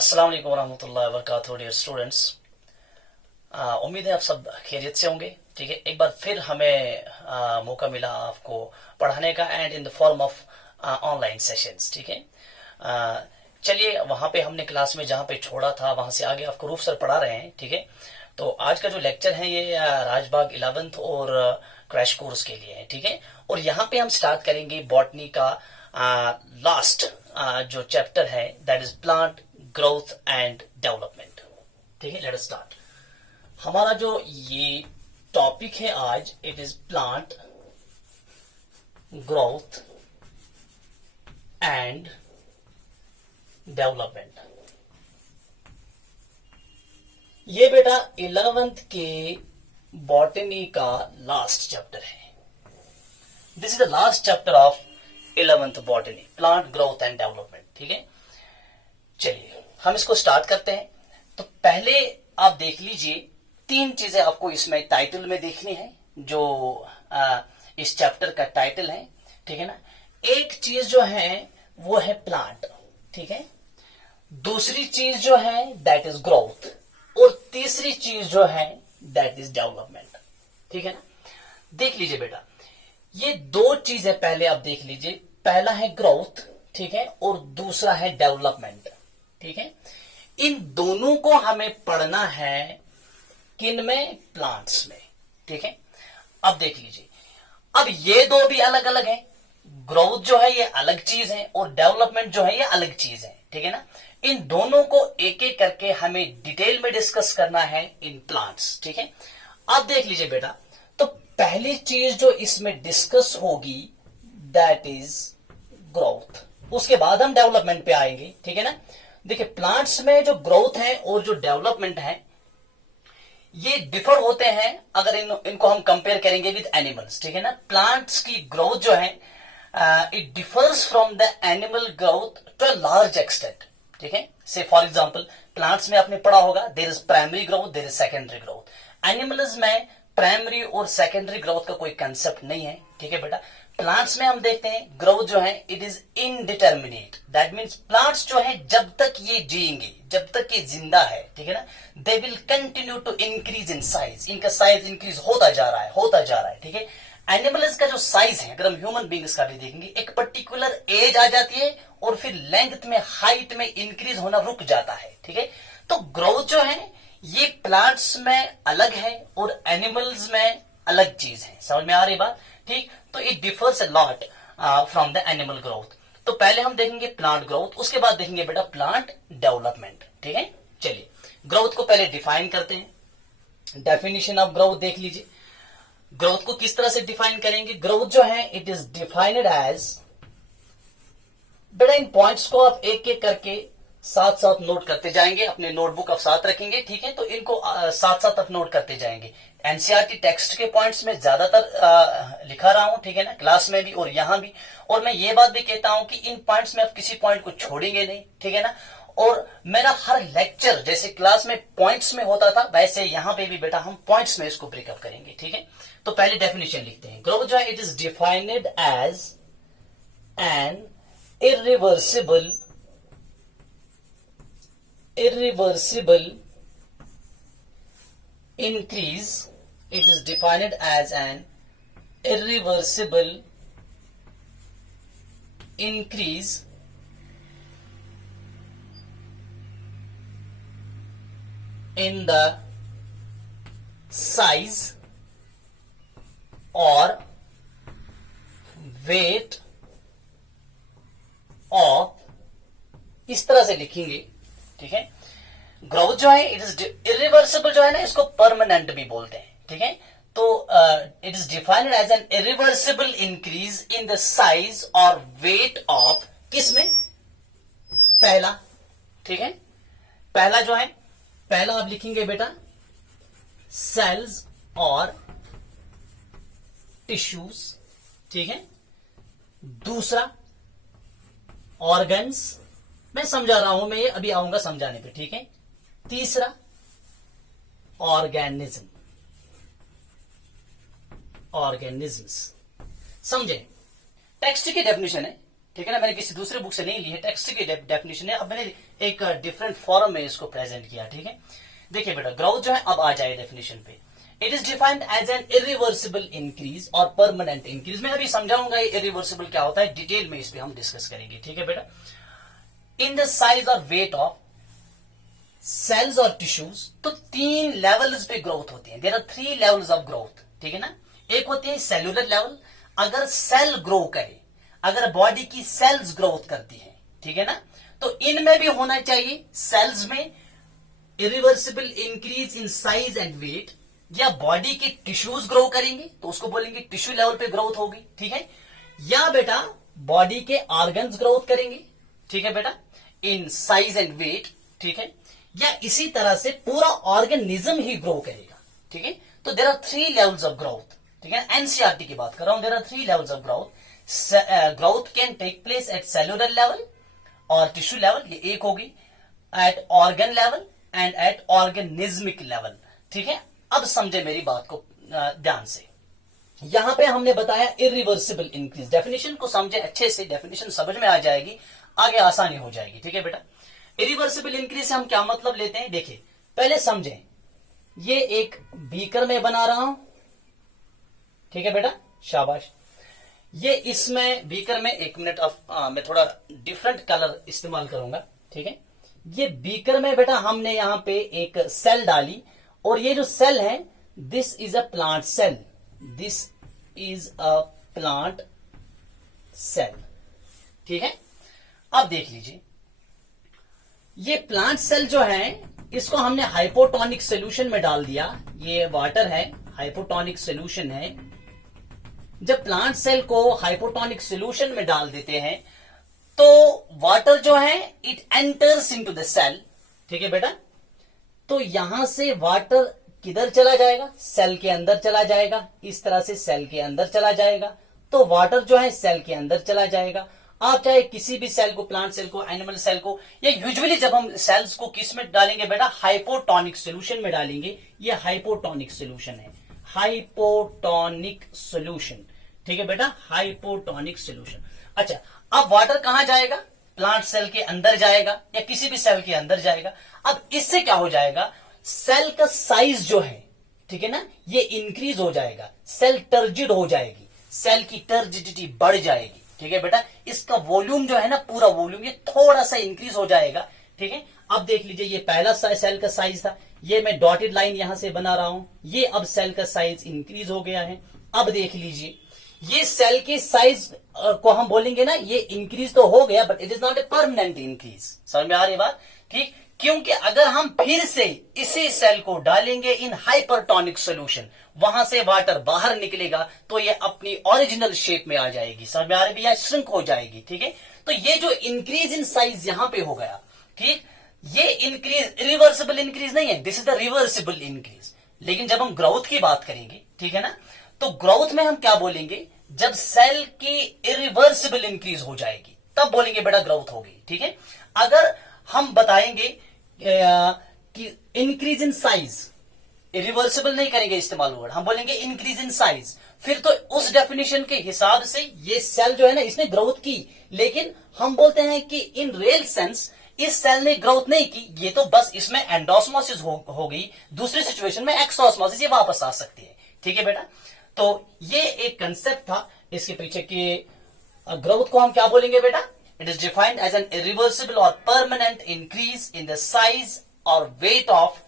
अस्सलाम वालेकुम रहमतुल्लाहि व बरकातहू डियर स्टूडेंट्स। उम्मीद है आप सब खैरियत से होंगे। ठीक है, एक बार फिर हमें मौका मिला आपको पढ़ाने का and in the form of online sessions. ठीक है, चलिए वहां पे हमने क्लास में जहां पे छोड़ा था वहां से आगे आपको रूफ सर पढ़ा रहे हैं। ठीक है, तो आज का जो लेक्चर है ये राजबाग 11th और क्रैश कोर्स के लिए है। ठीक है, और यहाँ पे हम स्टार्ट करेंगे बॉटनी का लास्ट जो चैप्टर है, that is plant growth and development. ठीक है, लेट अस स्टार्ट। हमारा जो ये टॉपिक है आज, it is plant growth and development. ये बेटा 11th के बॉटनी का लास्ट चैप्टर है। This is the last chapter of 11th botany, plant growth and development. ठीक है, चलिए हम इसको स्टार्ट करते हैं। तो पहले आप देख लीजिए, तीन चीजें आपको इसमें टाइटल में देखनी है, जो इस चैप्टर का टाइटल है। ठीक है ना, एक चीज जो है वो है प्लांट। ठीक है, दूसरी चीज जो है दैट इज ग्रोथ, और तीसरी चीज जो है दैट इज डेवलपमेंट। ठीक है ना, देख लीजिए बेटा, ये दो चीजें पहले आप देख लीजिए। पहला है ग्रोथ, ठीक है, और दूसरा है डेवलपमेंट। ठीक है, इन दोनों को हमें पढ़ना है किन में? प्लांट्स में। ठीक है, अब देख लीजिए, अब ये दो भी अलग अलग हैं। ग्रोथ जो है ये अलग चीज है और डेवलपमेंट जो है ये अलग चीज है। ठीक है ना, इन दोनों को एक एक करके हमें डिटेल में डिस्कस करना है इन प्लांट्स। ठीक है, अब देख लीजिए बेटा, तो पहली चीज जो इसमें डिस्कस होगी दैट इज ग्रोथ, उसके बाद हम डेवलपमेंट पे आएंगे। ठीक है ना, देखिए प्लांट्स में जो ग्रोथ है और जो डेवलपमेंट है ये डिफर होते हैं अगर इनको हम कंपेयर करेंगे विद एनिमल्स। ठीक है ना, प्लांट्स की ग्रोथ जो है it differs from the animal growth to a large extent. ठीक है, से फॉर एग्जांपल प्लांट्स में आपने पढ़ा होगा there is primary growth, there is secondary growth. Animals में प्राइमरी और सेकेंडरी ग्रोथ का कोई कंसेप्ट नहीं है। ठीक है बेटा, प्लांट्स में हम देखते हैं ग्रोथ जो है it is indeterminate. That means plants जो है जब तक ये जिएंगे, जब तक ये जिंदा है, ठीक है ना, they will continue to increase in size. इनका साइज इंक्रीज होता जा रहा है, होता जा रहा है। ठीक है, एनिमल्स का जो साइज है, अगर हम ह्यूमन बींग्स का भी देखेंगे, एक पर्टिकुलर एज आ जाती है और फिर लेंथ में, हाइट में इंक्रीज होना रुक जाता है। ठीक है, तो ग्रोथ जो है ये प्लांट्स में अलग है और एनिमल्स में अलग चीज है। समझ में आ रही बात? ठीक, तो it differs a lot from the animal growth. तो पहले हम देखेंगे प्लांट ग्रोथ, उसके बाद देखेंगे बेटा प्लांट डेवलपमेंट। ठीक है, चलिए ग्रोथ को पहले डिफाइन करते हैं। डेफिनेशन ऑफ ग्रोथ देख लीजिए। ग्रोथ को किस तरह से डिफाइन करेंगे? ग्रोथ जो है इट इज डिफाइंड एज, बेटा इन पॉइंट्स को आप एक एक करके साथ साथ नोट करते जाएंगे, अपने नोटबुक आप साथ रखेंगे। ठीक है, तो इनको साथ साथ आप नोट करते जाएंगे। एनसीईआरटी टेक्स्ट के पॉइंट्स में ज्यादातर लिखा रहा हूं, ठीक है ना, क्लास में भी और यहां भी। और मैं ये बात भी कहता हूं कि इन पॉइंट्स में आप किसी पॉइंट को छोड़ेंगे नहीं। ठीक है ना, और मेरा हर लेक्चर जैसे क्लास में पॉइंट्स में होता था, वैसे यहां पे भी बेटा हम पॉइंट्स में इसको ब्रेकअप करेंगे। ठीक है, तो पहले डेफिनेशन लिखते हैं। ग्रोथ जो है it is defined as an irreversible increase. It is defined as an irreversible increase in the size or weight of, इस तरह से लिखेंगे। ठीक है, ग्रोथ जो है इट इज इरिवर्सिबल, जो है ना इसको परमानेंट भी बोलते हैं। ठीक है, तो it is defined as an irreversible increase in the size और वेट ऑफ, किसमें? पहला। ठीक है, पहला जो है, पहला आप लिखेंगे बेटा सेल्स और टिश्यूज। ठीक है, दूसरा ऑर्गन्स, मैं समझा रहा हूं, मैं ये अभी आऊंगा समझाने पे। ठीक है, तीसरा ऑर्गेनिज्म, ऑर्गेनिज्म्स। समझे? टेक्स्ट की डेफिनेशन है, ठीक है ना, मैंने किसी दूसरे बुक से नहीं ली है, टेक्स्ट की डेफिनेशन है। अब मैंने एक डिफरेंट फॉर्म में इसको प्रेजेंट किया, ठीक है। देखिए बेटा, ग्रोथ जो है, अब आ जाए डेफिनेशन पे। It is defined as an irreversible increase और परमानेंट इंक्रीज। मैं अभी समझाऊंगा ये इरिवर्सिबल क्या होता है, डिटेल में इस पे हम डिस्कस करेंगे, ठीक है बेटा। इन द साइज और वेट ऑफ सेल्स और टिश्यूज, तो 3 लेवल्स पे ग्रोथ होती है। There are 3 levels of growth, ठीक है ना। एक होती है सेल्यूलर लेवल, अगर सेल ग्रो करे, अगर बॉडी की सेल्स ग्रोथ करती है, ठीक है ना, तो इनमें भी होना चाहिए सेल्स में irreversible increase in size and weight, या बॉडी के टिश्यूज ग्रो करेंगे तो उसको बोलेंगे टिश्यू लेवल पे ग्रोथ होगी, ठीक है। या बेटा बॉडी के ऑर्गन्स ग्रोथ करेंगे, ठीक है बेटा, इन साइज एंड वेट, ठीक है। या इसी तरह से पूरा ऑर्गेनिज्म ही ग्रो करेगा, ठीक है। तो there are 3 levels of growth, ठीक है। एनसीईआरटी की बात कर रहा हूं। There are 3 levels of growth. Growth can take place at cellular level और टिश्यू लेवल, ये एक होगी, at organ level and at organismic level, ठीक है। अब समझे मेरी बात को ध्यान से। यहां पे हमने बताया इरिवर्सिबल इंक्रीज। डेफिनेशन को समझे अच्छे से, डेफिनेशन समझ में आ जाएगी, आगे आसानी हो जाएगी, ठीक है बेटा। इरिवर्सिबल इंक्रीज से हम क्या मतलब लेते हैं, देखिए पहले समझें। ये एक बीकर में बना रहा हूं, ठीक है बेटा, शाबाश। ये इसमें बीकर में, 1 मिनट मैं थोड़ा डिफरेंट कलर इस्तेमाल करूंगा, ठीक है। ये बीकर में बेटा हमने यहां पे एक सेल डाली, और ये जो सेल है, this is a plant cell, this is a plant cell, ठीक है। अब देख लीजिए, ये प्लांट सेल जो है, इसको हमने हाइपोटोनिक सोल्यूशन में डाल दिया। ये वाटर है, हाइपोटोनिक सोल्यूशन है। जब प्लांट सेल को हाइपोटोनिक सोल्यूशन में डाल देते हैं, तो वाटर जो है it enters into the cell, ठीक है बेटा। तो यहां से वाटर किधर चला जाएगा, सेल के अंदर चला जाएगा। इस तरह से सेल के अंदर चला जाएगा, तो वाटर जो है सेल के अंदर चला जाएगा। आप चाहे किसी भी सेल को, प्लांट सेल को, एनिमल सेल को, या यूजुअली जब हम सेल्स को किस में डालेंगे बेटा, हाइपोटोनिक सोल्यूशन में डालेंगे। ये हाइपोटोनिक सोल्यूशन है, हाइपोटोनिक सोल्यूशन, ठीक है बेटा, हाइपोटोनिक सोल्यूशन। अच्छा, अब वाटर कहां जाएगा, प्लांट सेल के अंदर जाएगा, या किसी भी सेल के अंदर जाएगा। अब इससे क्या हो जाएगा, सेल का साइज जो है, ठीक है ना, ये इंक्रीज हो जाएगा, सेल टर्जिड हो जाएगी, सेल की टर्जिडिटी बढ़ जाएगी, ठीक है बेटा। इसका वॉल्यूम जो है ना, पूरा वॉल्यूम ये थोड़ा सा इंक्रीज हो जाएगा, ठीक है। अब देख लीजिए, ये पहला सेल का साइज था, ये मैं डॉटेड लाइन यहां से बना रहा हूं, ये अब सेल का साइज इंक्रीज हो गया है। अब देख लीजिए, ये सेल के साइज को हम बोलेंगे ना, ये इंक्रीज तो हो गया, but it is not a permanent increase. समझ में आ रही बात, ठीक। क्योंकि अगर हम फिर से इसी सेल को डालेंगे इन हाइपरटोनिक सोल्यूशन, वहां से वाटर बाहर निकलेगा, तो ये अपनी ओरिजिनल शेप में आ जाएगी। समझ में आ रही भैया, श्रिंक हो जाएगी, ठीक है। तो ये जो इंक्रीज इन साइज यहां पे हो गया, ठीक, ये इंक्रीज रिवर्सिबल इंक्रीज नहीं है, this is the reversible increase. लेकिन जब हम ग्रोथ की बात करेंगे, ठीक है ना, तो ग्रोथ में हम क्या बोलेंगे, जब सेल की इरिवर्सिबल इंक्रीज हो जाएगी, तब बोलेंगे बेटा ग्रोथ होगी, ठीक है। अगर हम बताएंगे कि इंक्रीज इन साइज, इरिवर्सिबल नहीं करेंगे इस्तेमाल वर्ड, हम बोलेंगे इंक्रीज इन साइज, फिर तो उस डेफिनेशन के हिसाब से ये सेल जो है ना, इसने ग्रोथ की, लेकिन हम बोलते हैं कि इन रियल सेंस इस सेल ने ग्रोथ नहीं की, ये तो बस इसमें एंडोस्मोसिस हो गई, दूसरी सिचुएशन में एक्सोस्मोसिस, ये वापस आ सकती है, ठीक है बेटा। तो ये एक कंसेप्ट था इसके पीछे कि ग्रोथ को हम क्या बोलेंगे बेटा, it is defined as an irreversible और permanent increase in the size और वेट ऑफ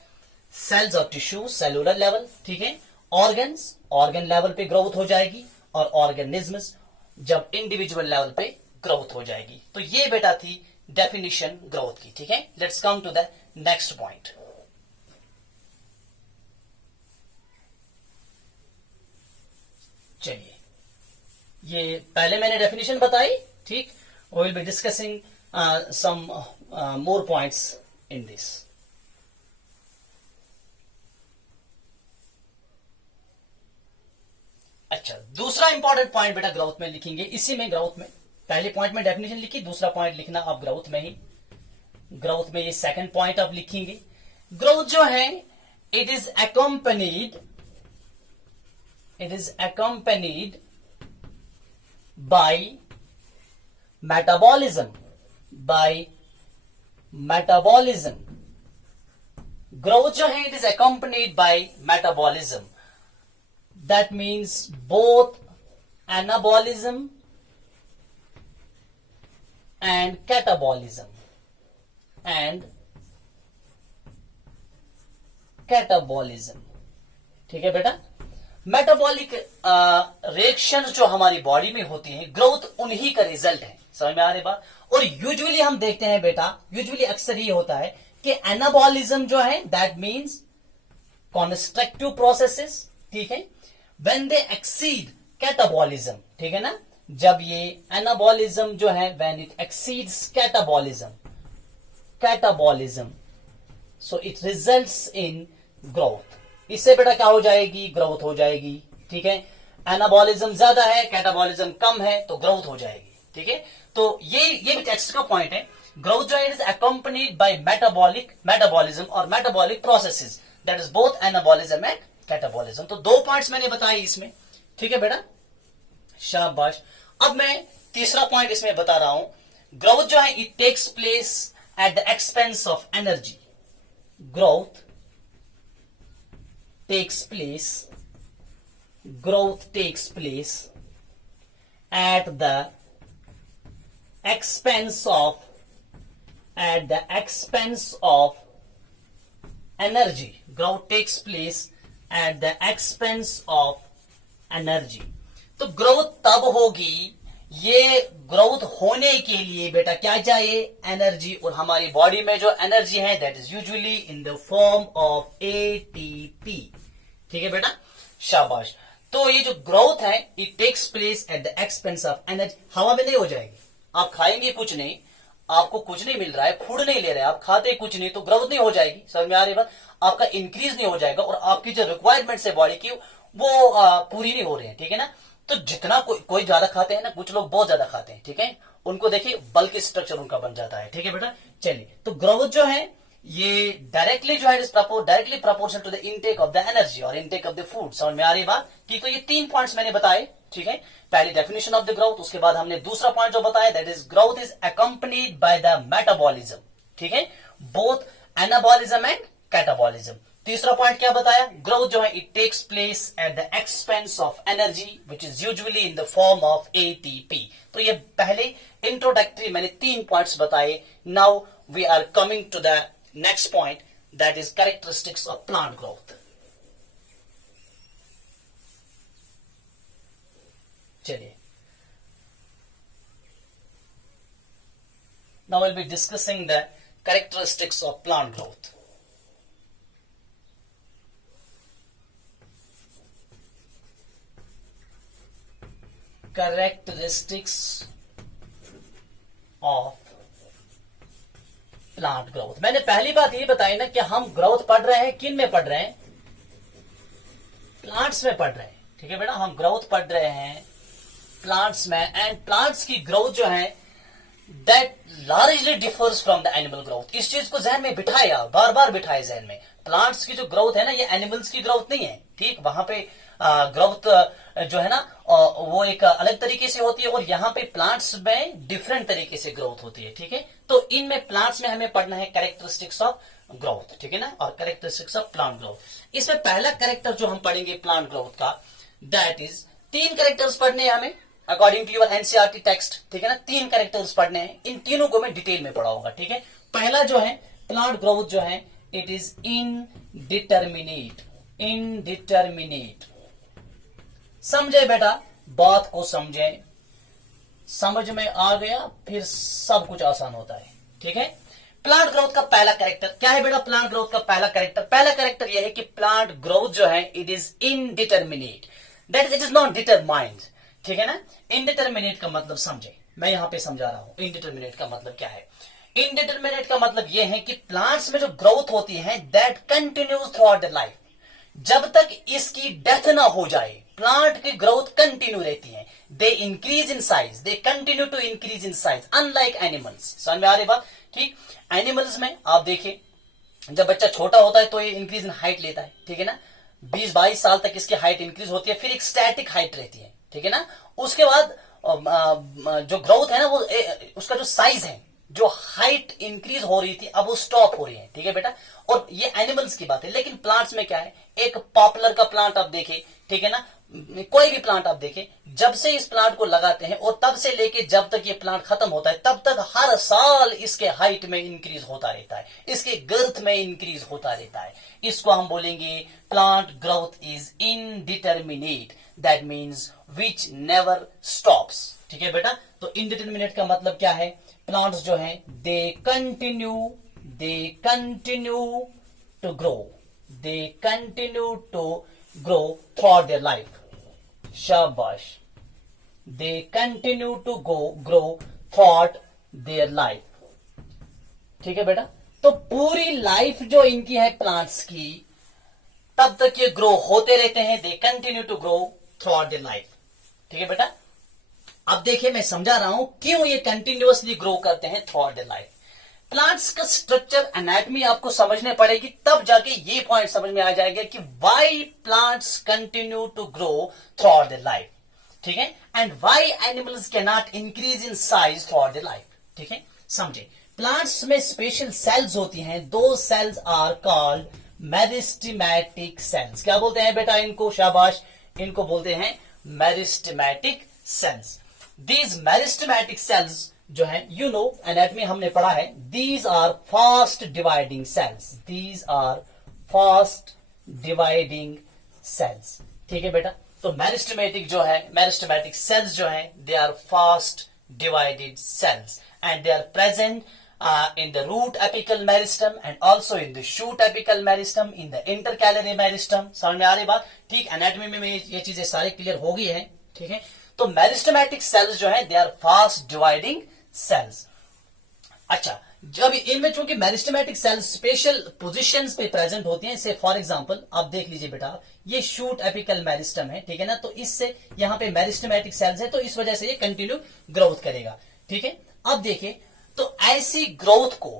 सेल्स और टिश्यू, सेलुलर लेवल, ठीक है। ऑर्गन्स, ऑर्गन लेवल पे ग्रोथ हो जाएगी, और ऑर्गेनिज्म्स जब इंडिविजुअल लेवल पे ग्रोथ हो जाएगी। तो ये बेटा थी डेफिनेशन ग्रोथ की, ठीक है। Let's come to the next point. चलिए, ये पहले मैंने डेफिनेशन बताई, ठीक। We will be discussing some more points in this. अच्छा, दूसरा इंपॉर्टेंट पॉइंट बेटा ग्रोथ में लिखेंगे, इसी में ग्रोथ में पहले पॉइंट में डेफिनेशन लिखी, दूसरा पॉइंट लिखना अब ग्रोथ में ही, ग्रोथ में ये सेकंड पॉइंट अब लिखेंगे। ग्रोथ जो है, it is accompanied by metabolism, by metabolism, growth जो है it is accompanied bye metabolism, that means both anabolism and catabolism and catabolism. ठीक है बेटा, मेटाबॉलिक रिएक्शन जो हमारी बॉडी में होती है, ग्रोथ उन्हीं का रिजल्ट है। समझ में आ रही बात? और यूजुअली हम देखते हैं बेटा, यूजुअली अक्सर ये होता है कि एनाबॉलिज्म जो है दैट मीन्स कॉन्स्ट्रक्टिव प्रोसेसेस, ठीक है, व्हेन दे एक्सीड कैटाबॉलिज्म, ठीक है ना, जब ये एनाबॉलिज्म जो है when it exceeds catabolism so it results in growth. इससे बेटा क्या हो जाएगी? ग्रोथ हो जाएगी। ठीक है, एनाबॉलिज्म ज्यादा है, कैटाबॉलिज्म कम है, तो ग्रोथ हो जाएगी। ठीक है, तो ये भी टेक्स्ट का पॉइंट है। ग्रोथ जो है इज अकम्पनीड बाय मेटाबॉलिज्म और metabolic processes, that is both anabolism and catabolism. तो दो पॉइंट्स मैंने बताए इसमें। ठीक है बेटा, शाबाश। अब मैं तीसरा पॉइंट इसमें बता रहा हूं। ग्रोथ जो है it takes place at the expense of energy. growth takes place at the expense of energy. Growth takes place at the expense of energy. तो ग्रोथ तब होगी, ये ग्रोथ होने के लिए बेटा क्या चाहिए? एनर्जी। और हमारी बॉडी में जो एनर्जी है that is usually in the form of ATP. ठीक है बेटा, शाबाश। तो ये जो ग्रोथ है it takes place at the expense of energy. हवा में नहीं हो जाएगी। आप खाएंगे कुछ नहीं, आपको कुछ नहीं मिल रहा है, फूड नहीं ले रहे हैं, आप खाते कुछ नहीं, तो ग्रोथ नहीं हो जाएगी। समझ में आ रही बात? आपका इंक्रीज नहीं हो जाएगा और आपकी जो रिक्वायरमेंट्स है बॉडी की वो पूरी नहीं हो रही है। ठीक है ना, तो जितना कोई ज्यादा खाते हैं ना, कुछ लोग बहुत ज्यादा खाते हैं, ठीक है, उनको देखिए बल्क स्ट्रक्चर उनका बन जाता है। ठीक है बेटा, चलिए, तो ग्रोथ जो है ये डायरेक्टली जो है directly proportional to the intake of the energy और इनटेक ऑफ द फूड। समझ में आ रही बात? ठीक, तो ये तीन पॉइंट्स मैंने बताए। ठीक है, पहली डेफिनेशन ऑफ द ग्रोथ, उसके बाद हमने दूसरा पॉइंट जो बताया that is growth is accompanied by the metabolism. ठीक है, बोथ एनाबॉलिज्म एंड कैटाबॉलिज्म। तीसरा पॉइंट क्या बताया? ग्रोथ जो है it takes place at the expense of energy which is usually in the form of ATP. तो ये पहले इंट्रोडक्टरी मैंने तीन पॉइंट्स बताए। Now we are coming to the next point that is characteristics of plant growth. चलिए, now will be discussing the characteristics of plant growth. Characteristics of plant growth. मैंने पहली बात ये बताई ना कि हम ग्रोथ पढ़ रहे हैं, किन में पढ़ रहे हैं? प्लांट्स में पढ़ रहे हैं। ठीक है बेटा, हम ग्रोथ पढ़ रहे हैं प्लांट्स में, एंड प्लांट्स की ग्रोथ जो है that largely differs from the animal growth. इस चीज को जहन में बिठाया, बार बार बिठाए जहन में। प्लांट्स की जो ग्रोथ है ना, ये एनिमल्स की ग्रोथ नहीं है। ठीक, वहां पे ग्रोथ जो है ना वो एक अलग तरीके से होती है, और यहाँ पे प्लांट्स में डिफरेंट तरीके से ग्रोथ होती है। ठीक है, तो इनमें प्लांट्स में हमें पढ़ना है कैरेक्टरिस्टिक्स ऑफ ग्रोथ। ठीक है ना, और कैरेक्टरिस्टिक्स ऑफ प्लांट ग्रोथ। इसमें पहला कैरेक्टर जो हम पढ़ेंगे प्लांट ग्रोथ का दैट इज, तीन कैरेक्टर्स पढ़ने हैं हमें according to your NCERT text. ठीक है ना, तीन कैरेक्टर्स पढ़ने हैं, इन तीनों को मैं डिटेल में पढ़ाऊंगा। ठीक है, पहला जो है प्लांट ग्रोथ जो है इट इज इनडिटरमिनेट। समझे बेटा, बात को समझे, समझ में आ गया, फिर सब कुछ आसान होता है। ठीक है, प्लांट ग्रोथ का पहला कैरेक्टर क्या है बेटा? प्लांट ग्रोथ का पहला कैरेक्टर यह है कि प्लांट ग्रोथ जो है it is indeterminate, that is it is not determined. ठीक है ना, इनडिटरमिनेट का मतलब समझे, मैं यहां पे समझा रहा हूं इनडिटरमिनेट का मतलब क्या है। इनडिटरमिनेट का मतलब यह है कि प्लांट्स में जो ग्रोथ होती है that continues through out the life, जब तक इसकी डेथ ना हो जाए प्लांट की ग्रोथ कंटिन्यू रहती है। They increase in size, they continue to increase in size unlike animals. समझ में आ रही बात? ठीक, एनिमल्स में आप देखिए जब बच्चा छोटा होता है तो ये इंक्रीज इन हाइट लेता है। ठीक है ना, 20-22 साल तक इसकी हाइट इंक्रीज होती है, फिर एक स्टैटिक हाइट रहती है। ठीक है ना, उसके बाद जो ग्रोथ है ना वो उसका जो साइज है जो हाइट इंक्रीज हो रही थी अब वो स्टॉप हो रही है, ठीक है बेटा। और ये एनिमल्स की बात है, लेकिन प्लांट्स में क्या है, एक पॉपुलर का प्लांट आप देखें, ठीक है ना, कोई भी प्लांट आप देखें, जब से इस प्लांट को लगाते हैं और तब से लेके जब तक ये प्लांट खत्म होता है तब तक हर साल इसके हाइट में इंक्रीज होता रहता है, इसके गर्थ में इंक्रीज होता रहता है। इसको हम बोलेंगे plant growth is indeterminate, that means which never stops, ठीक है बेटा। तो इनडिटर्मिनेट का मतलब क्या है, प्लांट्स जो हैं they continue to grow, they continue to grow through their life, शाबाश, they continue to grow through their life, ठीक है बेटा। तो पूरी लाइफ जो इनकी है प्लांट्स की, तब तक ये ग्रो होते रहते हैं, they continue to grow throughout their life, ठीक है बेटा। अब देखिए मैं समझा रहा हूं क्यों ये कंटिन्यूअसली ग्रो करते हैं through out their life. Plants का स्ट्रक्चर एनाटॉमी आपको समझने पड़ेगी, तब जाके ये पॉइंट समझ में आ जाएगा कि why plants continue to grow throughout their life, ठीक है, and why animals cannot increase in size throughout their life, ठीक है। समझे, प्लांट्स में स्पेशल सेल्स होती हैं, दो cells are called meristematic cells. क्या बोलते हैं बेटा इनको, शाबाश, इनको बोलते हैं meristematic cells. These meristematic cells जो है, यू नो एनाटॉमी हमने पढ़ा है, these are fast dividing cells, these are fast dividing cells, ठीक है बेटा। तो मेरिस्टेमेटिक जो है, मेरिस्टेमेटिक सेल्स जो है, they are fast divided cells and they are present in the root apical meristem and also in the shoot apical meristem, in the intercalary meristem। समझ में आ रही बात, ठीक। एनाटॉमी में ये चीजें सारी क्लियर हो गई है, ठीक है। तो मेरिस्टेमेटिक सेल्स जो है, they are fast dividing cells. अच्छा, जब इनमें चूंकि मेरिस्टेमेटिक सेल्स स्पेशल पोजीशंस पे प्रेजेंट होती हैं, जैसे फॉर एग्जांपल आप देख लीजिए बेटा, ये शूट एपिकल मेरिस्टम है, ठीक है ना, तो इससे यहां पे मेरिस्टेमेटिक सेल्स है, तो इस वजह से ये कंटिन्यू ग्रोथ करेगा, ठीक है। अब देखिए, तो ऐसी ग्रोथ को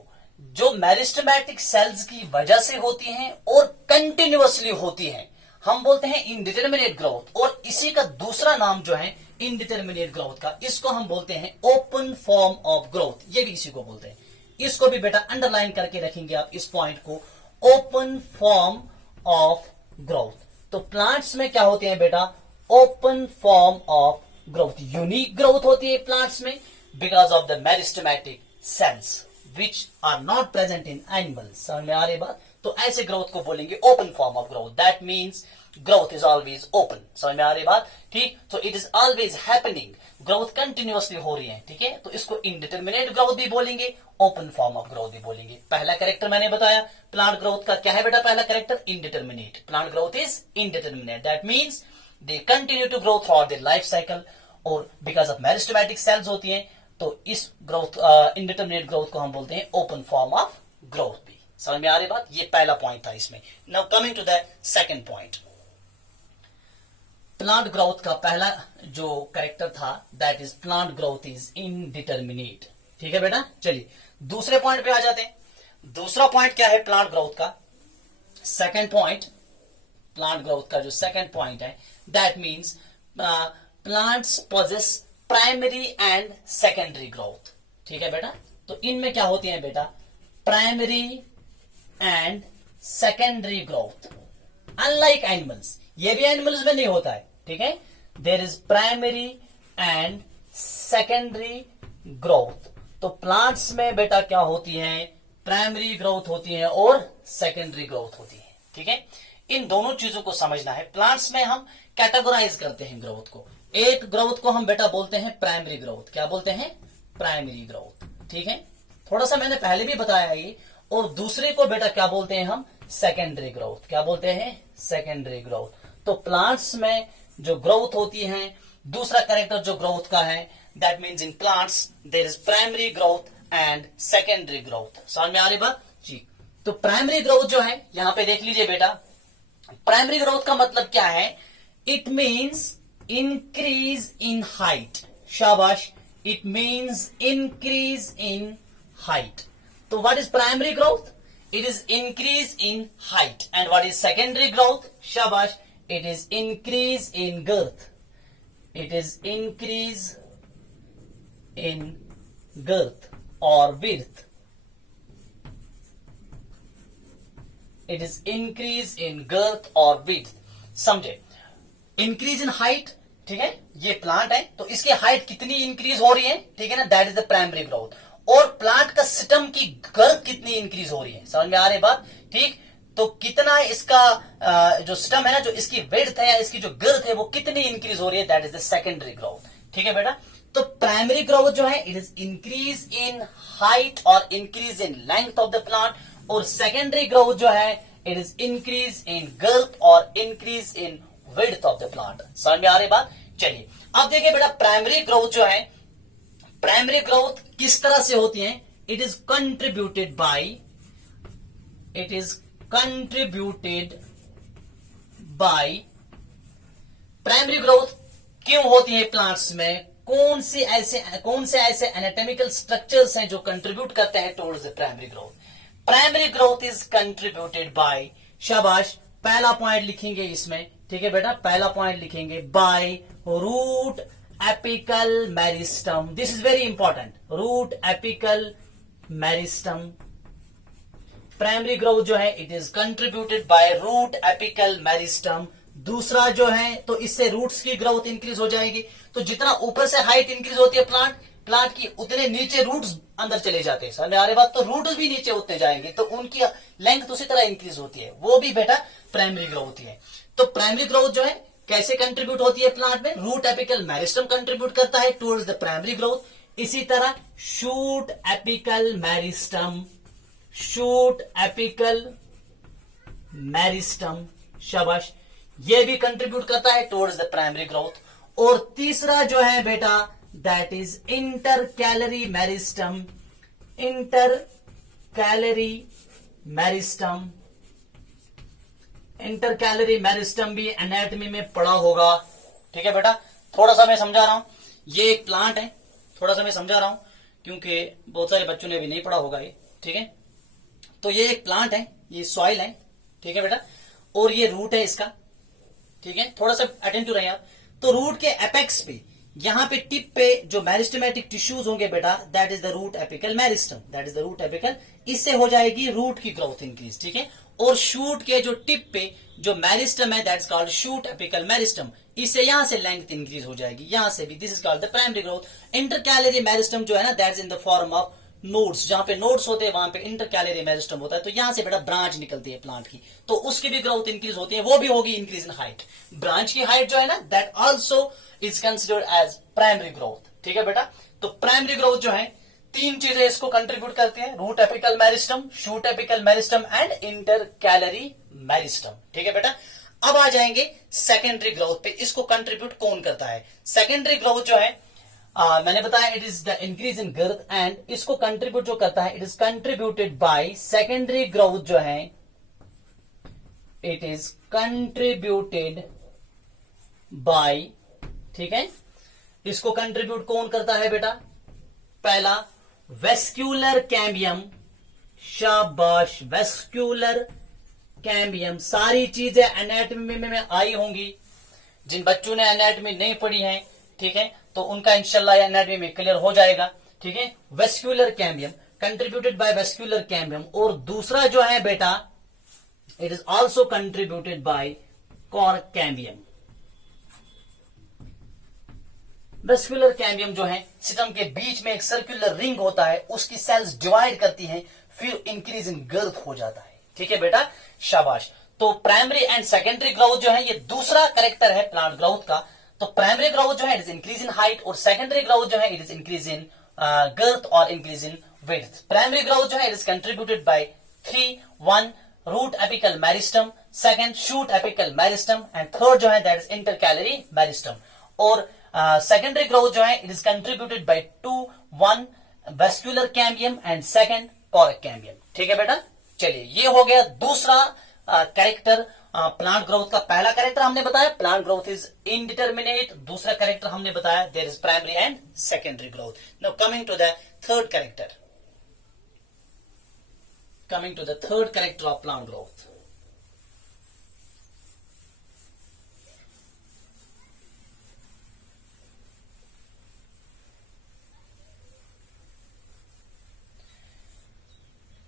जो मेरिस्टेमेटिक सेल्स की वजह से होती हैं और कंटिन्यूअसली होती हैं, हम बोलते हैं इनडिटर्मिनेट ग्रोथ। और इसी का दूसरा नाम जो है इनडिटर्मिनेट ग्रोथ का, इसको हम बोलते हैं ओपन फॉर्म ऑफ ग्रोथ, ये भी इसी को बोलते हैं। इसको भी बेटा अंडरलाइन करके रखेंगे आप इस पॉइंट को, ओपन फॉर्म ऑफ ग्रोथ। तो प्लांट्स में क्या होते हैं बेटा, open form of growth, unique growth होती है प्लांट्स में because of the meristematic cells which are not present in animals। समझ में आ रही बात। तो ऐसे ग्रोथ को बोलेंगे open form of growth, that means growth is always open. समझ में आ रही बात, ठीक। तो it is always happening, growth continuously हो रही है, ठीक है। तो इसको इनडिटर्मिनेट ग्रोथ भी बोलेंगे, ओपन फॉर्म ऑफ ग्रोथ भी बोलेंगे। पहला कैरेक्टर मैंने बताया प्लांट ग्रोथ का, क्या है बेटा पहला character, indeterminate. Plant growth is indeterminate, that means they continue to grow throughout their life cycle, और बिकॉज ऑफ मेरिस्टेमेटिक सेल्स होती हैं, तो इस ग्रोथ इनडिटर्मिनेट ग्रोथ को हम बोलते हैं ओपन फॉर्म ऑफ ग्रोथ भी। समझ में आ रही बात, ये पहला पॉइंट था इसमें। Now coming to the second point, plant growth का पहला जो कैरेक्टर था, that is plant growth is indeterminate, ठीक है बेटा। चलिए दूसरे पॉइंट पे आ जाते हैं। दूसरा पॉइंट क्या है प्लांट ग्रोथ का, सेकंड पॉइंट, प्लांट ग्रोथ का जो सेकंड पॉइंट है, that means plants possess primary and secondary growth, ठीक है बेटा। तो इनमें क्या होती है बेटा, primary and secondary growth. Unlike animals, ये भी एनिमल्स में नहीं होता है, ठीक है। There is primary and secondary growth. तो प्लांट्स में बेटा क्या होती है, प्राइमरी ग्रोथ होती है और सेकेंडरी ग्रोथ होती है, ठीक है। इन दोनों चीजों को समझना है। प्लांट्स में हम कैटेगराइज करते हैं ग्रोथ को। एक ग्रोथ को हम बेटा बोलते हैं प्राइमरी ग्रोथ, क्या बोलते हैं, प्राइमरी ग्रोथ, ठीक है। थोड़ा सा मैंने पहले भी बताया ये। और दूसरे को बेटा क्या बोलते हैं हम, सेकेंडरी ग्रोथ, क्या बोलते हैं, सेकेंडरी ग्रोथ। तो प्लांट्स में जो ग्रोथ होती है, दूसरा कैरेक्टर जो ग्रोथ का है, that means in plants there is primary growth and secondary growth. समझ में आ रही बात जी। तो प्राइमरी ग्रोथ जो है, यहां पे देख लीजिए बेटा, प्राइमरी ग्रोथ का मतलब क्या है, it means increase in height, शाबाश, it means increase in height। तो what is primary growth, it is increase in height, and what is secondary growth, शाबाश, it is increase in girth, it is increase in girth, or width. It is increase in girth or width. समझे? Increase in height, ठीक है, ये plant है तो इसकी height कितनी increase हो रही है, ठीक है ना, that is the primary growth. और प्लांट का स्टम की गर्थ कितनी इंक्रीज हो रही है, समझ में आ रही बात, ठीक. तो कितना इसका जो स्टम है ना, जो इसकी विड्थ है या इसकी जो गर्थ है वो कितनी इंक्रीज हो रही है, that is the secondary growth. ठीक है बेटा. तो प्राइमरी ग्रोथ जो है it is increase in height और increase in length of the plant, और सेकेंडरी ग्रोथ जो है it is increase in girth और increase in width of the plant. समझ में आ रही बात. चलिए अब देखिए बेटा, प्राइमरी ग्रोथ जो है, प्राइमरी ग्रोथ किस तरह से होती है, it is contributed by primary growth क्यों होती है प्लांट्स में, कौन से ऐसे एनाटॉमिकल स्ट्रक्चर्स हैं जो कंट्रीब्यूट करते हैं towards the primary growth. Primary growth is contributed bye, शाबाश, पहला पॉइंट लिखेंगे इसमें, ठीक है बेटा, पहला पॉइंट लिखेंगे, by root apical meristem. This is very important, root apical meristem. Primary growth जो है it is contributed by root apical meristem. दूसरा जो है तो इससे रूट्स की ग्रोथ इंक्रीज हो जाएगी. तो जितना ऊपर से हाइट इंक्रीज होती है प्लांट की, उतने नीचे रूट्स अंदर चले जाते हैं. समझ आ रही बात. तो रूट्स भी नीचे उतने जाएंगे तो उनकी लेंथ उसी तरह इंक्रीज होती है, वो भी बेटा प्राइमरी ग्रोथ होती है. तो प्राइमरी ग्रोथ जो है कैसे कंट्रीब्यूट होती है प्लांट में, रूट एपिकल मेरिस्टम कंट्रीब्यूट करता है टुवर्ड्स द प्राइमरी ग्रोथ. इसी तरह shoot apical meristem, shoot apical meristem, शाबाश, ये भी कंट्रीब्यूट करता है टुवर्ड्स द प्राइमरी ग्रोथ. और तीसरा जो है बेटा that is intercalary meristem, intercalary meristem. Intercalary meristem भी एनाटॉमी में पढ़ा होगा, ठीक है बेटा. थोड़ा सा मैं समझा रहा हूं, ये एक प्लांट है, थोड़ा सा मैं समझा रहा हूं क्योंकि बहुत सारे बच्चों ने भी नहीं पढ़ा होगा ये, ठीक है. तो ये एक प्लांट है, ये सॉइल है, ठीक है बेटा, और ये रूट है इसका, ठीक है. थोड़ा सा अटेंटिव रहे आप. तो रूट के एपेक्स पे, यहां पे टिप पे जो मेरिस्टेमेटिक टिश्यूज होंगे बेटा, that is the root apical meristem, that is the root apical. इससे हो जाएगी रूट की ग्रोथ इंक्रीज, ठीक है. और शूट के जो टिप पे जो मेरिस्टम है that is called shoot apical meristem, इससे यहां से लेंथ इंक्रीज हो जाएगी, यहां से भी. This is called the primary growth. Intercalary meristem जो है ना that is in the form of nodes, जहां पे नोड्स होते हैं वहां पे इंटरकैलरी मेरिस्टम होता है. तो यहां से बेटा ब्रांच निकलती है प्लांट की, तो उसकी भी ग्रोथ इंक्रीज होती है, वो भी होगी इंक्रीज इन हाइट. ब्रांच की हाइट जो है ना that also is considered as primary growth, ठीक है बेटा. तो प्राइमरी ग्रोथ जो है तीन चीजें इसको कंट्रीब्यूट करती हैं, root apical meristem, shoot apical meristem and intercalary meristem, ठीक है बेटा. अब आ जाएंगे सेकेंडरी ग्रोथ पे, इसको कंट्रीब्यूट कौन करता है. सेकेंडरी ग्रोथ जो है मैंने बताया it is the increase in girth, and इसको कंट्रीब्यूट जो करता है it is contributed by secondary growth जो है इट इज कंट्रीब्यूटेड बाय, ठीक है. इसको कंट्रीब्यूट कौन करता है बेटा, पहला वेस्क्यूलर कैम्बियम, शाबाश, वेस्क्यूलर कैम्बियम. सारी चीजें एनाटॉमी में आई होंगी, जिन बच्चों ने एनाटॉमी नहीं पढ़ी है, ठीक है, तो उनका इंशाल्लाह एनाटॉमी में क्लियर हो जाएगा, ठीक है. Vascular cambium contributed bye vascular cambium. और दूसरा जो है बेटा it is also contributed bye cork cambium. Vascular cambium जो है सिस्टम के बीच में एक सर्कुलर रिंग होता है, उसकी सेल्स डिवाइड करती हैं, फिर इंक्रीज इन गर्थ हो जाता है, ठीक है बेटा, शाबाश. तो प्राइमरी एंड सेकेंडरी ग्रोथ जो है ये दूसरा कैरेक्टर है प्लांट ग्रोथ का. तो प्राइमरी ग्रोथ जो है it is increase in height, और सेकेंडरी ग्रोथ जो है it is increase in girth और increase in width. Primary growth जो है it is contributed by 3-1 root apical meristem, second shoot apical meristem, and third जो है दैट इज इंटरकैलरी मेरिस्टम. और secondary growth जो है it is contributed by 2-1 vascular cambium and second cork cambium, ठीक है बेटा. चलिए ये हो गया दूसरा कैरेक्टर प्लांट ग्रोथ का. पहला कैरेक्टर हमने बताया प्लांट ग्रोथ इज इनडिटर्मिनेट, दूसरा कैरेक्टर हमने बताया there is primary and secondary growth. Now coming to the third character, coming to the third character of plant growth.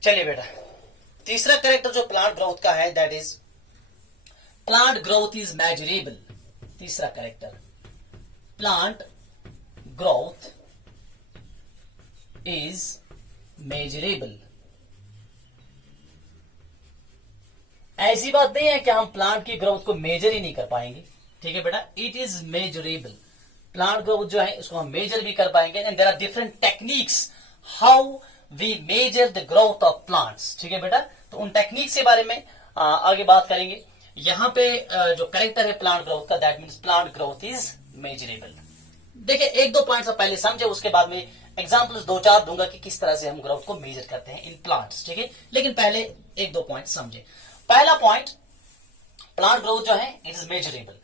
चलिए बेटा, तीसरा कैरेक्टर जो प्लांट ग्रोथ का है that is plant growth is measurable. तीसरा character, plant growth is measurable. ऐसी बात नहीं है कि हम प्लांट की ग्रोथ को मेजर ही नहीं कर पाएंगे, ठीक है बेटा, it is measurable. Plant growth जो है उसको हम मेजर भी कर पाएंगे and there are different techniques how we measure the growth of plants, ठीक है बेटा। तो उन टेक्निक्स के बारे में आगे बात करेंगे। यहां पे जो कैरेक्टर है प्लांट ग्रोथ का that means plant growth is measurable. देखिए एक दो पॉइंट्स आप पहले समझे, उसके बाद में एग्जांपल्स दो चार दूंगा कि किस तरह से हम ग्रोथ को मेजर करते हैं इन प्लांट्स, ठीक है। लेकिन पहले एक दो पॉइंट समझे। पहला पॉइंट, प्लांट ग्रोथ जो है इट इज मेजरेबल।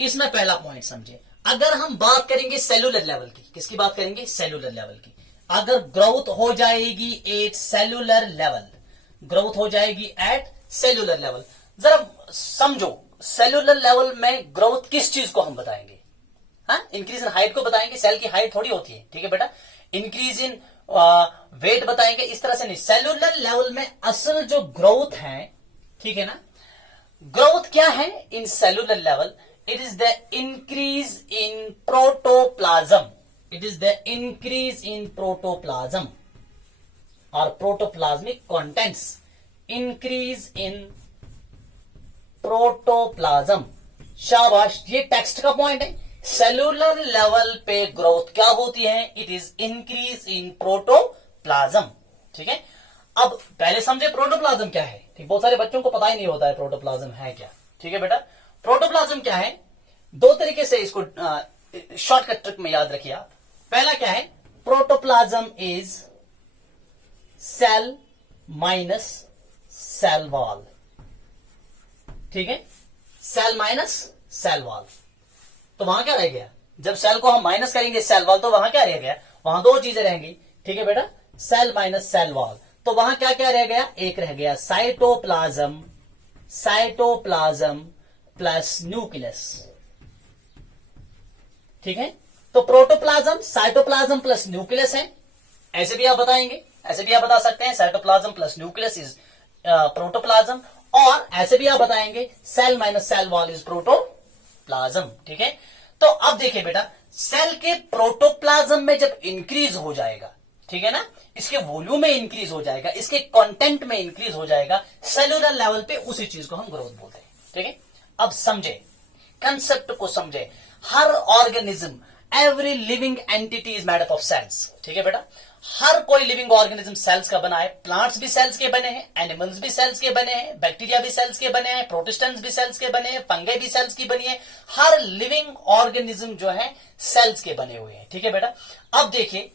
इसमें पहला पॉइंट समझे, अगर हम बात करेंगे सेलुलर लेवल की, किसकी बात करेंगे? सेलुलर लेवल की। अगर ग्रोथ हो जाएगी एट सेलुलर लेवल, ग्रोथ हो जाएगी एट सेलुलर लेवल, जरा समझो सेलुलर लेवल में ग्रोथ किस चीज को हम बताएंगे? हाँ, इंक्रीज इन हाइट को बताएंगे, सेल की हाइट थोड़ी होती है, ठीक है बेटा। इंक्रीज इन वेट बताएंगे, इस तरह से नहीं। सेलुलर लेवल में असल जो ग्रोथ है, ठीक है ना, ग्रोथ क्या है in cellular level? It is the increase in protoplasm, it is the increase in protoplasm और protoplasmic contents, increase in protoplasm. शाबाश, ये टेक्स्ट का पॉइंट है। सेलुलर लेवल पे ग्रोथ क्या होती है? It is increase in protoplasm, ठीक है। अब पहले समझे प्रोटोप्लाज्म क्या है, ठीक। बहुत सारे बच्चों को पता ही नहीं होता है प्रोटोप्लाज्म है क्या, ठीक है बेटा। प्रोटोप्लाज्म क्या है? दो तरीके से इसको शॉर्टकट ट्रिक में याद रखिए आप। पहला क्या है? Protoplasm is cell minus cell wall, ठीक है। सेल माइनस सेल वॉल, तो वहां क्या रह गया? जब सेल को हम माइनस करेंगे सेल वॉल, तो वहां क्या रह गया? वहां दो चीजें रहेंगी, ठीक है बेटा, सेल माइनस सेल वॉल। तो वहां क्या क्या रह गया? एक रह गया साइटोप्लाज्म, साइटोप्लाज्म प्लस न्यूक्लियस, ठीक है। तो प्रोटोप्लाज्म साइटोप्लाज्म प्लस न्यूक्लियस है, ऐसे भी आप बताएंगे, ऐसे भी आप बता सकते हैं cytoplasm plus nucleus is protoplasm, और ऐसे भी आप बताएंगे cell minus cell wall is protoplasm, ठीक है। तो अब देखिए बेटा, सेल के प्रोटोप्लाज्म में जब इंक्रीज हो जाएगा, ठीक है ना, इसके वॉल्यूम में इंक्रीज हो जाएगा, इसके कंटेंट में इंक्रीज हो जाएगा, सेलुलर लेवल पे उसी चीज को हम ग्रोथ बोलते हैं, ठीक है। अब समझे, कंसेप्ट को समझे। हर organism, every living entity is made up of cells, ठीक है बेटा। हर कोई लिविंग ऑर्गेनिज्म सेल्स का बना है। प्लांट्स भी सेल्स के बने हैं, एनिमल्स भी सेल्स के बने हैं, बैक्टीरिया भी सेल्स के बने हैं, प्रोटिस्टेंट्स भी सेल्स के बने हैं, फंगे भी सेल्स की बनी है। हर लिविंग ऑर्गेनिज्म जो है सेल्स के बने हुए हैं, ठीक है बेटा। अब देखिए,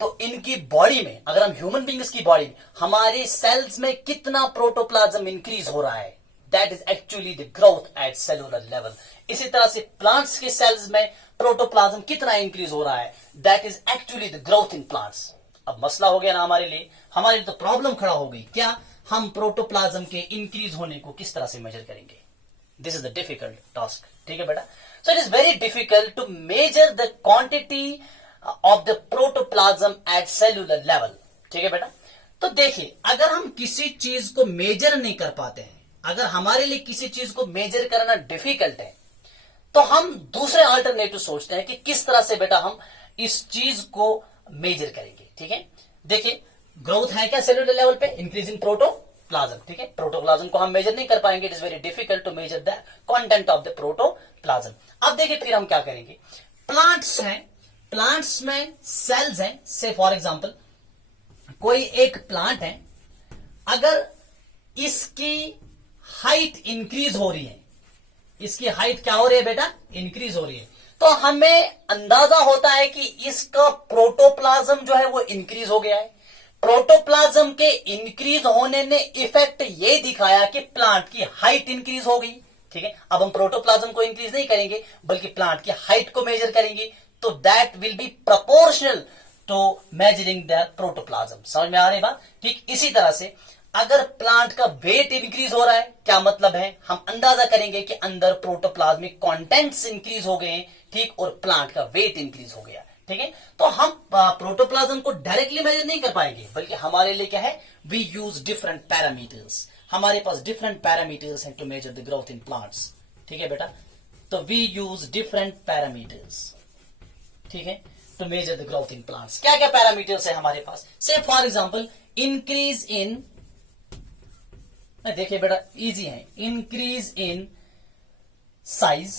तो इनकी बॉडी में, अगर हम ह्यूमन बींग्स की बॉडी में, हमारे सेल्स में कितना प्रोटोप्लाज्म इंक्रीज हो रहा है, that is actually the growth at cellular level. इसी तरह से प्लांट्स के सेल्स में प्रोटोप्लाज्म कितना इंक्रीज हो रहा है, that is actually the growth in plants. अब मसला हो गया ना हमारे लिए तो प्रॉब्लम खड़ा हो गई, क्या हम प्रोटोप्लाज्म के इंक्रीज होने को किस तरह से मेजर करेंगे? This is the difficult task, ठीक है बेटा। So it is very difficult to measure the quantity of the protoplasm at cellular level, ठीक है बेटा। तो देखिए, अगर हम किसी चीज को मेजर नहीं कर पाते हैं, अगर हमारे लिए किसी चीज को मेजर करना डिफिकल्ट है, तो हम दूसरे अल्टरनेटिव सोचते हैं कि किस तरह से बेटा हम इस चीज को मेजर करेंगे, ठीक है। देखिए, ग्रोथ है क्या सेलुलर लेवल पे? इंक्रीज इन प्रोटोप्लाज्म, ठीक है। प्रोटोप्लाज्म को हम मेजर नहीं कर पाएंगे, it is very difficult to measure the content of the protoplasm. अब देखिए फिर हम क्या करेंगे। प्लांट्स हैं, प्लांट्स में सेल्स हैं, से फॉर एग्जांपल कोई एक प्लांट है, अगर इसकी हाइट इंक्रीज हो रही है, इसकी हाइट क्या हो रही है बेटा? इंक्रीज हो रही है, तो हमें अंदाजा होता है कि इसका प्रोटोप्लाज्म जो है वो इंक्रीज हो गया है। प्रोटोप्लाज्म के इंक्रीज होने ने इफेक्ट ये दिखाया कि प्लांट की हाइट इंक्रीज हो गई, ठीक है। अब हम प्रोटोप्लाज्म को इंक्रीज नहीं करेंगे, बल्कि प्लांट की हाइट को मेजर करेंगे, तो that will be proportional to measuring the protoplasm. समझ में आ रही बात? ठीक इसी तरह से अगर प्लांट का वेट इंक्रीज हो रहा है, क्या मतलब है? हम अंदाजा करेंगे कि अंदर प्रोटोप्लाज्मिक कंटेंट्स इंक्रीज हो गए, ठीक, और प्लांट का वेट इंक्रीज हो गया, ठीक है। तो हम प्रोटोप्लाज्म को डायरेक्टली मेजर नहीं कर पाएंगे, बल्कि हमारे लिए क्या है, वी यूज डिफरेंट पैरामीटर्स। हमारे पास डिफरेंट पैरामीटर्स हैं to measure the growth in plants. ठीक है बेटा, तो वी यूज डिफरेंट पैरामीटर्स, ठीक है, to measure the growth in plants. क्या क्या पैरामीटर्स है हमारे पास? से फॉर एग्जांपल इंक्रीज इन, देखिए बेटा इजी है, इंक्रीज इन साइज,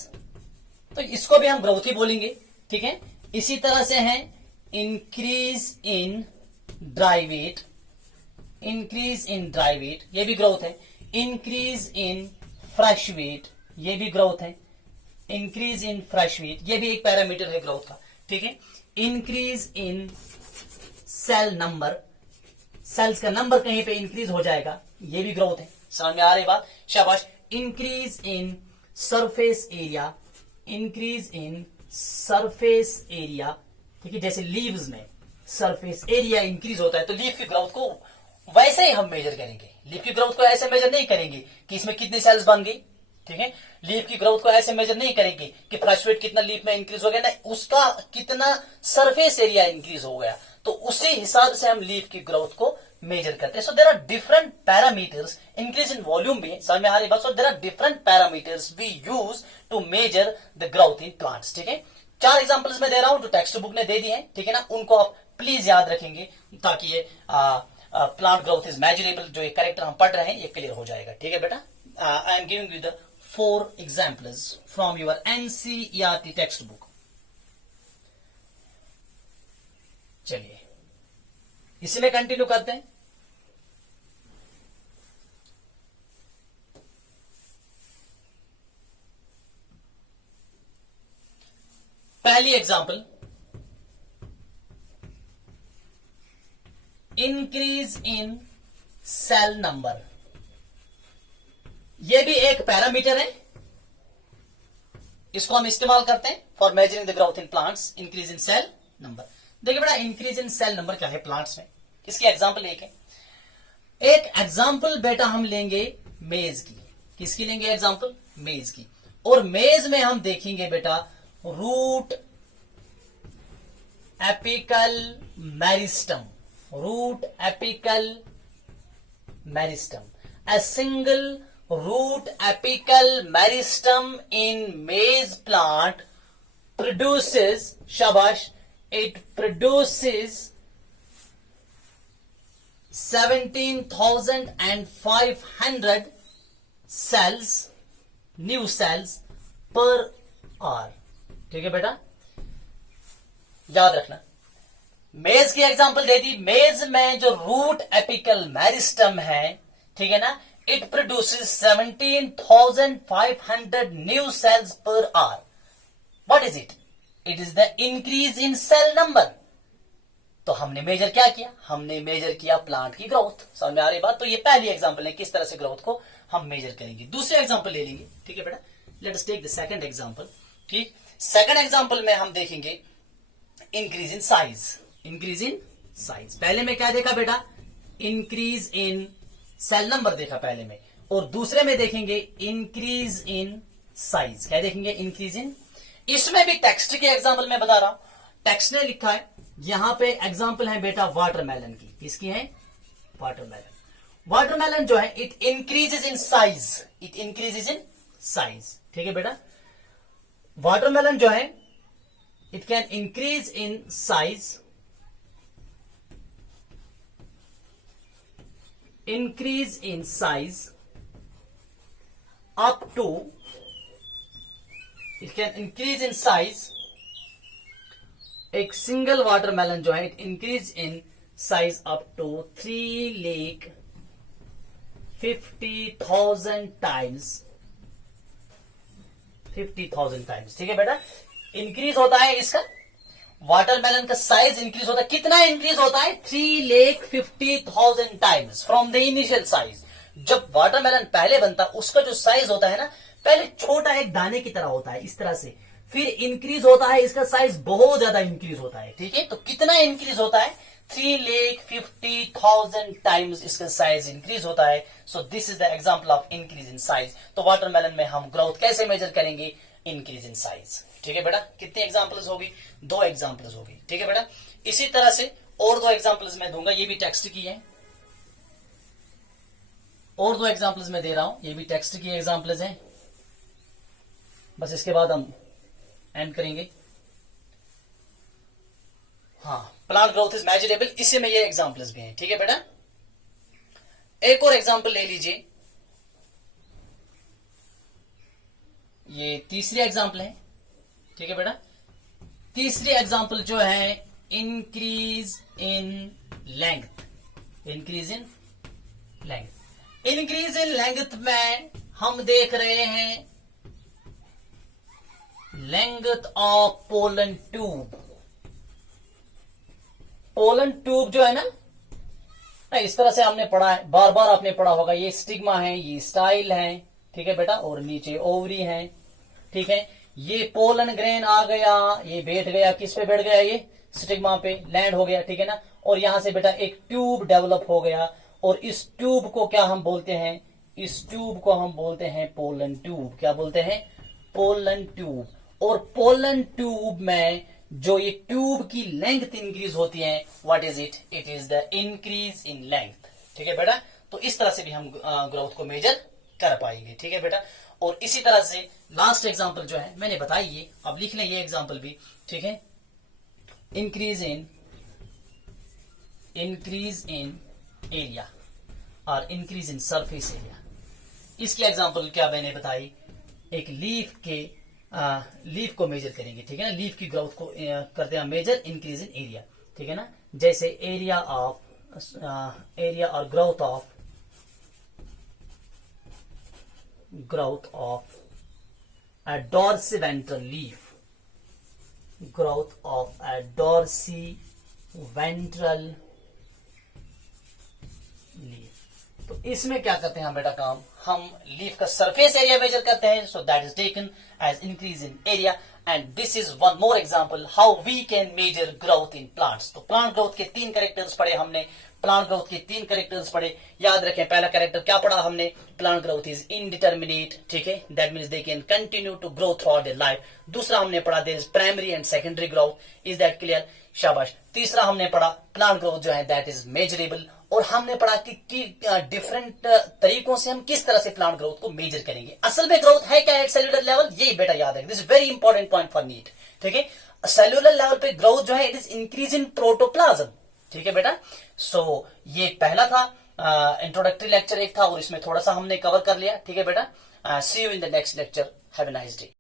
तो इसको भी हम ग्रोथ ही बोलेंगे, ठीक है। इसी तरह से है increase in dry weight, increase in dry weight ये भी ग्रोथ है। इंक्रीज इन फ्रेश वेट ये भी ग्रोथ है। इंक्रीज इन फ्रेश वेट ये भी एक पैरामीटर है ग्रोथ का, ठीक है। Increase in cell number, cells का नंबर कहीं पे इंक्रीज हो जाएगा, ये भी ग्रोथ है। समझ में आ रही बात? शाबाश। Increase in surface area, increase in surface area, ठीक है, जैसे लीव्स में सरफेस एरिया इंक्रीज होता है तो लीफ की ग्रोथ को वैसे ही हम मेजर करेंगे। लीफ की ग्रोथ को ऐसे मेजर नहीं करेंगे कि इसमें कितनी सेल्स बन गई, ठीक है। लीफ की ग्रोथ को ऐसे मेजर नहीं करेंगे कि फ्रेश वेट कितना लीफ में इंक्रीज हो गया, ना उसका कितना सरफेस एरिया इंक्रीज हो गया, तो उसी हिसाब से हम लीफ की ग्रोथ को मेजर करते हैं। So there are different parameters, increase in volume भी समझ में आ रही बात। So there are different parameters we use to measure the growth in plants, ठीक है। 4 एग्जांपल्स मैं दे रहा हूं जो टेक्स्ट बुक ने दे दी है, ठीक है ना, उनको आप प्लीज याद रखेंगे ताकि ये प्लांट ग्रोथ इज मेजरेबल, जो ये करेक्टर हम पढ़ रहे हैं ये क्लियर हो जाएगा, ठीक है बेटा। I am giving you the 4 examples from your NCERT text book. चलिए इसी में कंटिन्यू करते हैं। पहली example, increase in cell number, यह भी एक पैरामीटर है, इसको हम इस्तेमाल करते हैं for measuring the growth in plants. Increase in cell number, देखिए बेटा इंक्रीज इन सेल नंबर क्या है प्लांट्स में, इसकी एग्जांपल एक है। एक एग्जांपल बेटा हम लेंगे मेज की, किसकी लेंगे एग्जांपल? मेज की। और मेज में हम देखेंगे बेटा root apical meristem, root apical meristem, a single root apical meristem in maize plant produces, shabash, it produces 17,500 cells, new cells per hour, ठीक है बेटा, याद रखना। मेज की एग्जांपल दे दी, मेज में जो रूट एपिकल मेरिस्टम है, ठीक है ना, it produces 17,500 new cells per hour. What is it? It is the increase in cell number. तो हमने मेजर क्या किया? हमने मेजर किया प्लांट की ग्रोथ। समझ में आ रही बात? तो ये पहली एग्जांपल है किस तरह से ग्रोथ को हम मेजर करेंगे। दूसरे एग्जांपल ले लेंगे, ठीक है बेटा। Let us take the second example. ठीक, सेकंड एग्जांपल में हम देखेंगे increase in size, increase in size. पहले में क्या देखा बेटा? इंक्रीज इन सेल नंबर देखा पहले में, और दूसरे में देखेंगे इंक्रीज इन साइज। क्या देखेंगे? इंक्रीज इन। इसमें भी टेक्स्ट के एग्जांपल में बता रहा हूं, टेक्स्ट ने लिखा है यहां पे एग्जांपल है बेटा वाटरमेलन की। किसकी है? वाटरमेलन। वाटरमेलन जो है it increases in size, it increases in size, ठीक है बेटा। वाटरमेलन जो है it can increase in size, increase in size up to, it can increase in size, एक सिंगल वाटरमेलन जो है it increase in size up to 3,50,000 times, 50,000 times, ठीक है बेटा। इंक्रीज होता है इसका वाटरमेलन का साइज इंक्रीज होता है। कितना इंक्रीज होता है? 3,50,000 times from the initial size. जब वाटरमेलन पहले बनता उसका जो साइज होता है ना, पहले छोटा एक दाने की तरह होता है इस तरह से, फिर इंक्रीज होता है, इसका साइज बहुत ज्यादा इंक्रीज होता है, ठीक है। तो कितना इंक्रीज होता है? 3,50,000 टाइम्स इसका साइज इंक्रीज होता है। So this is the example of increase in size. तो वाटरमेलन में हम ग्रोथ कैसे मेजर करेंगे? Increase in size. ठीक है बेटा, कितनी एग्जाम्पल्स होगी, 2 एग्जाम्पल्स होगी, ठीक है बेटा। इसी तरह से और 2 एग्जाम्पल्स मैं दूंगा, ये भी टेक्स्ट की है, और 2 एग्जाम्पल्स मैं दे रहा हूं, ये भी टेक्स्ट की एग्जाम्पल्स हैं। बस इसके बाद हम एंड करेंगे। हाँ, प्लांट ग्रोथ इज मेजरेबल, इसी में ये एग्जाम्पल्स भी हैं, ठीक है बेटा। एक और एग्जाम्पल ले लीजिए, ये तीसरी एग्जाम्पल है, ठीक है बेटा। तीसरी एग्जाम्पल जो है increase in length, increase in length. Increase in length में हम देख रहे हैं length of pollen tube. Pollen tube जो है ना, इस तरह से हमने पढ़ा है, बार बार आपने पढ़ा होगा। ये स्टिग्मा है, ये स्टाइल है, ठीक है बेटा, और नीचे ओवरी है, ठीक है। ये पोलन ग्रेन आ गया, ये बैठ गया, किस पे बैठ गया, ये स्टिग्मा पे लैंड हो गया, ठीक है ना। और यहां से बेटा एक ट्यूब डेवलप हो गया, और इस ट्यूब को क्या हम बोलते हैं, इस ट्यूब को हम बोलते हैं पोलन ट्यूब। क्या बोलते हैं, पोलन ट्यूब। और पोलन ट्यूब में जो ये ट्यूब की लेंथ इंक्रीज होती है, what is it, it is the increase in length, ठीक है बेटा। तो इस तरह से भी हम ग्रोथ को मेजर कर पाएंगे, ठीक है बेटा। और इसी तरह से लास्ट एग्जांपल जो है मैंने बताई, ये अब लिख लें ये एग्जांपल भी, ठीक है। इंक्रीज इन एरिया और इंक्रीज इन सरफेस एरिया। इसकी एग्जांपल क्या मैंने बताई, एक लीफ को मेजर करेंगे, ठीक है ना। लीफ की ग्रोथ को करते हैं मेजर, इंक्रीज इन एरिया, ठीक है ना। जैसे एरिया और growth of a dorsiventral leaf, growth of a dorsiventral leaf। तो इसमें क्या करते हैं हम बेटा काम, हम लीफ का सरफेस एरिया मेजर करते हैं, so that is taken as increase in area. And this is one more example how we can measure growth in plants. तो प्लांट ग्रोथ के 3 कैरेक्टर्स पढ़े हमने, प्लांट ग्रोथ के 3 कैरेक्टर्स पढ़े। याद रखें, पहला कैरेक्टर क्या पढ़ा हमने, प्लांट ग्रोथ इज इनडिटर्मिनेट, ठीक है, that means they can continue to grow throughout their life. दूसरा हमने पढ़ा there is primary and secondary growth, is that clear, शाबाश। तीसरा हमने पढ़ा प्लांट ग्रोथ जो है दैट इज मेजरेबल। और हमने पढ़ा कि डिफरेंट तरीकों से हम किस तरह से प्लांट ग्रोथ को मेजर करेंगे। असल में ग्रोथ है क्या एट सेल्यूलर लेवल, ये बेटा याद रखें, this is very important point for NEET, ठीक है। सेल्यूलर लेवल पे ग्रोथ जो है it is increase in protoplasm, ठीक है बेटा। सो ये पहला था इंट्रोडक्टरी लेक्चर एक था, और इसमें थोड़ा सा हमने कवर कर लिया, ठीक है बेटा। See you in the next lecture, have a nice day.